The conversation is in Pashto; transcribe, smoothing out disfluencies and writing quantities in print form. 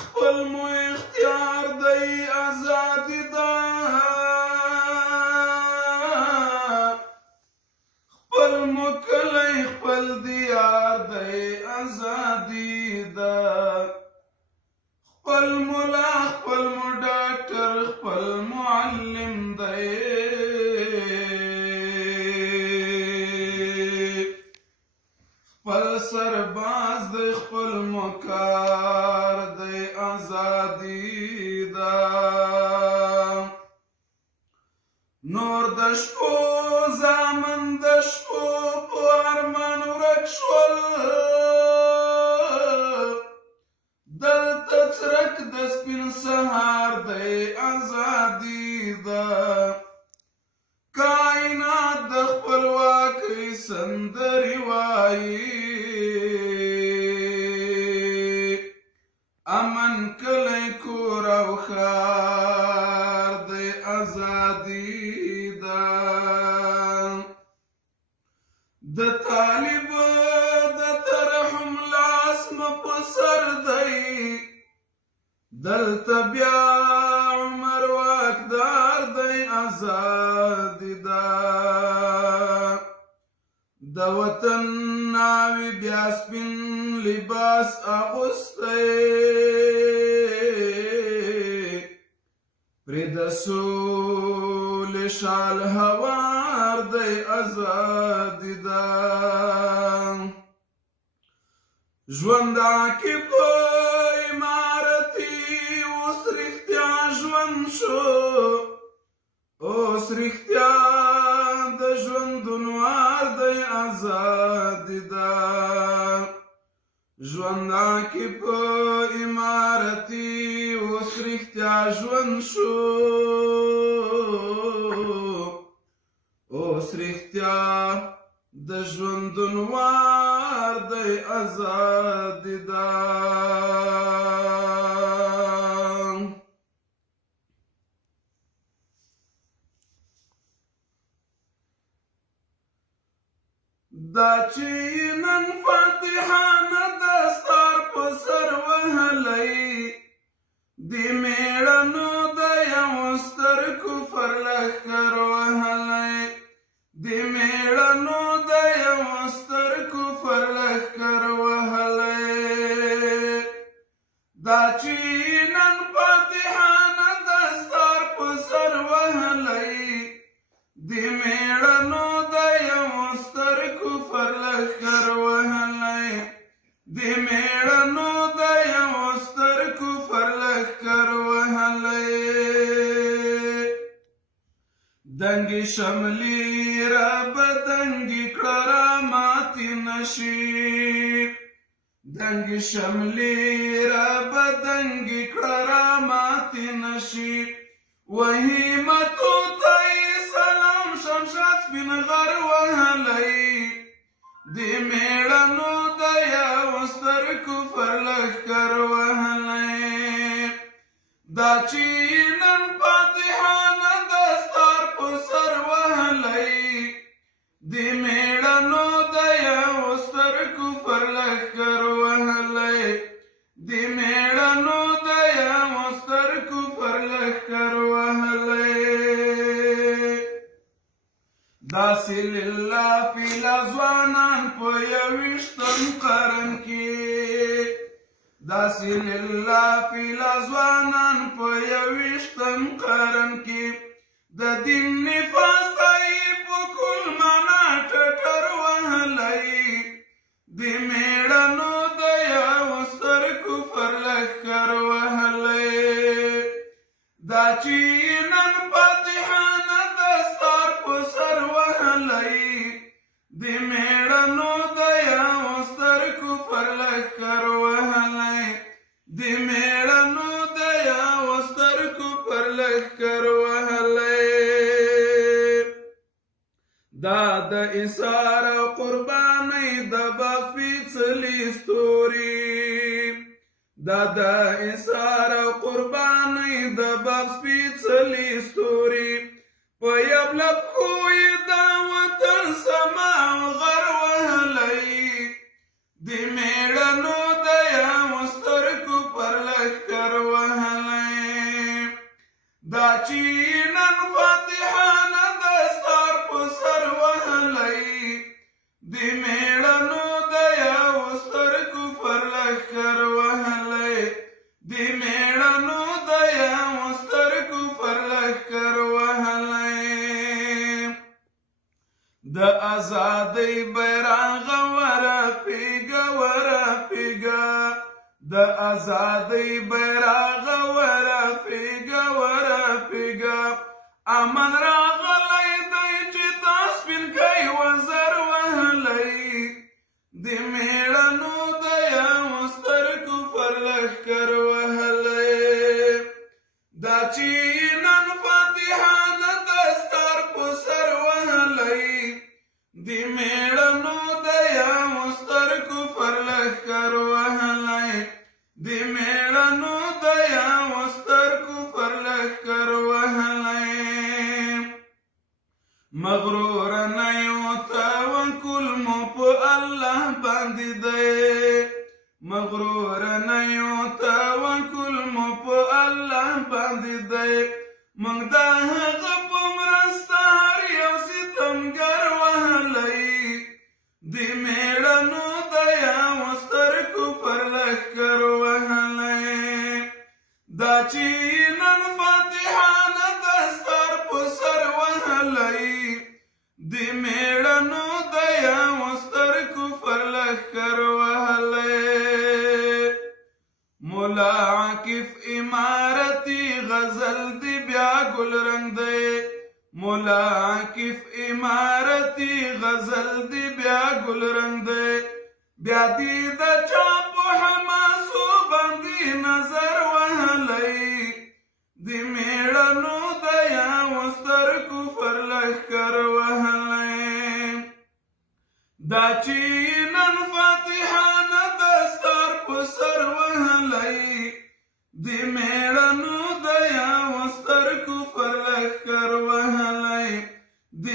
خپل مو اختیار دی ازادي ده خپل مو کلی خپل دیار دی ازادي ده خپل مولا خپل مو ډاکټر خپل معلم دی خپل سرباز دی خپل مکار دی ازادي ده نور د شپو زامن د شپو په ارمان ورک شول دلته څرک د سپین سهار دی ازادي ده کائنات د خپلواکۍ سندرې وایي امن کلی کور او ښار دی ازادي ده د طالب د ترحم لاس مه په سر دی دلته بیا عمر واکدار دی ازادي ده د وطن ناوې بیا سپین لباس اغوستی پرې د سولې شال هوار دی ازادي ده ژوند عاقب عمارتي اوس رښتیا ژوند شو اوس رښتیا د ژوندونوار دی ازادي ده ژوند عاقب عمارتي اوس رښتیا ژوند شو اوس رښتیا د ژوندونوار دی ازادي ده دا چې نن فاتحانه دستار په سر وهلی د میړنو د یو ستر کفر لښکر وهلی د میړنو د یو ستر کفر لښکر وهلی دا چې نن فاتحانه دستار په سر وهلی د میړنو د یو ستر کفر لښکر وهلی د میړنو د یو ستر کفر لښکر وهلی دنګې شملې رب دنګې کړه را ماتې نشي دنګې شملې رب دنګې کړه را ماتې نشي وهیمتو ته سلام شمشاد سپین غر وهلی د میړنو د یو ستر کفر لښکر وهلی دا چې نن فاتحانه دستار په سر وهلی د میړنو د یو ستر کفر لښکر وهلی د میړنو د یو ستر کفر لښکر وهلی داسې لله فیله ځوانان په یویشتم قرن کې داسې لله فیله ځوانان په یویشتم قرن کې د دین نفاس ته یې په کل معنا ټټر وهلی د میړنو د یو ستر کفر لښکر وهلی دا چې نن فاتحانه دستار په سر وهلی د میړنو د یو ستر کفر لښکر وهلی د میړنو د یو ستر کفر لښکر وهلی دا د ایثار او قربانۍ د بافیڅلي ستوري دا د ایثار او قربانۍ د بافیڅلي ستوري په یو لپو یې دا وطن سما او غر وهلی د میړنو د یو ستر کفر لښکر لښکر وهلی دا چې نن فاتحانه دستار په سر وهلی د میړنو د یو ستر کفر لښکر وهلی د میړنو د یو ستر کفر لښکر وهلی د ازادۍ بیرغ ورپېږه ورپېږه د ازادۍ بیرغ ورپېږه ورپېږه امن راغلی دی چې تا سپینکی وزر وهلی د میړنو د یو ستر کفر لښکر وهلی دا چې نن فاتحانه دستار په سر وهلی د میړنو د یو ستر کفر لښکر وهلی د میړنو د یو ستر کفر لښکر وهلی مغرور نه یو توکل مو په الله باندې دی مغرور نه یو توکل مو په الله باندې دی موږ د هغه په مرسته هر یو ستمګر وهلی د میړنو د یو ستر کفر لښکر وهلی دا چې نن فاتحانه دستار په سر وهلی د میړنو د یو ستر کفر لښکر وهلی مولا عاکف امارتی غزل دی بیا ګل رنگ دی مولا عاکف امارتی غزل دی بیا ګل رنگ دی بیا دی د چا په حماسو باندې نظر وهلی د میړنو د یو ستر کفر لښکر وهلی دا چې نن فاتحانه دستار په سر وهلی د میړنو د یو ستر کفر لښکر وهلی د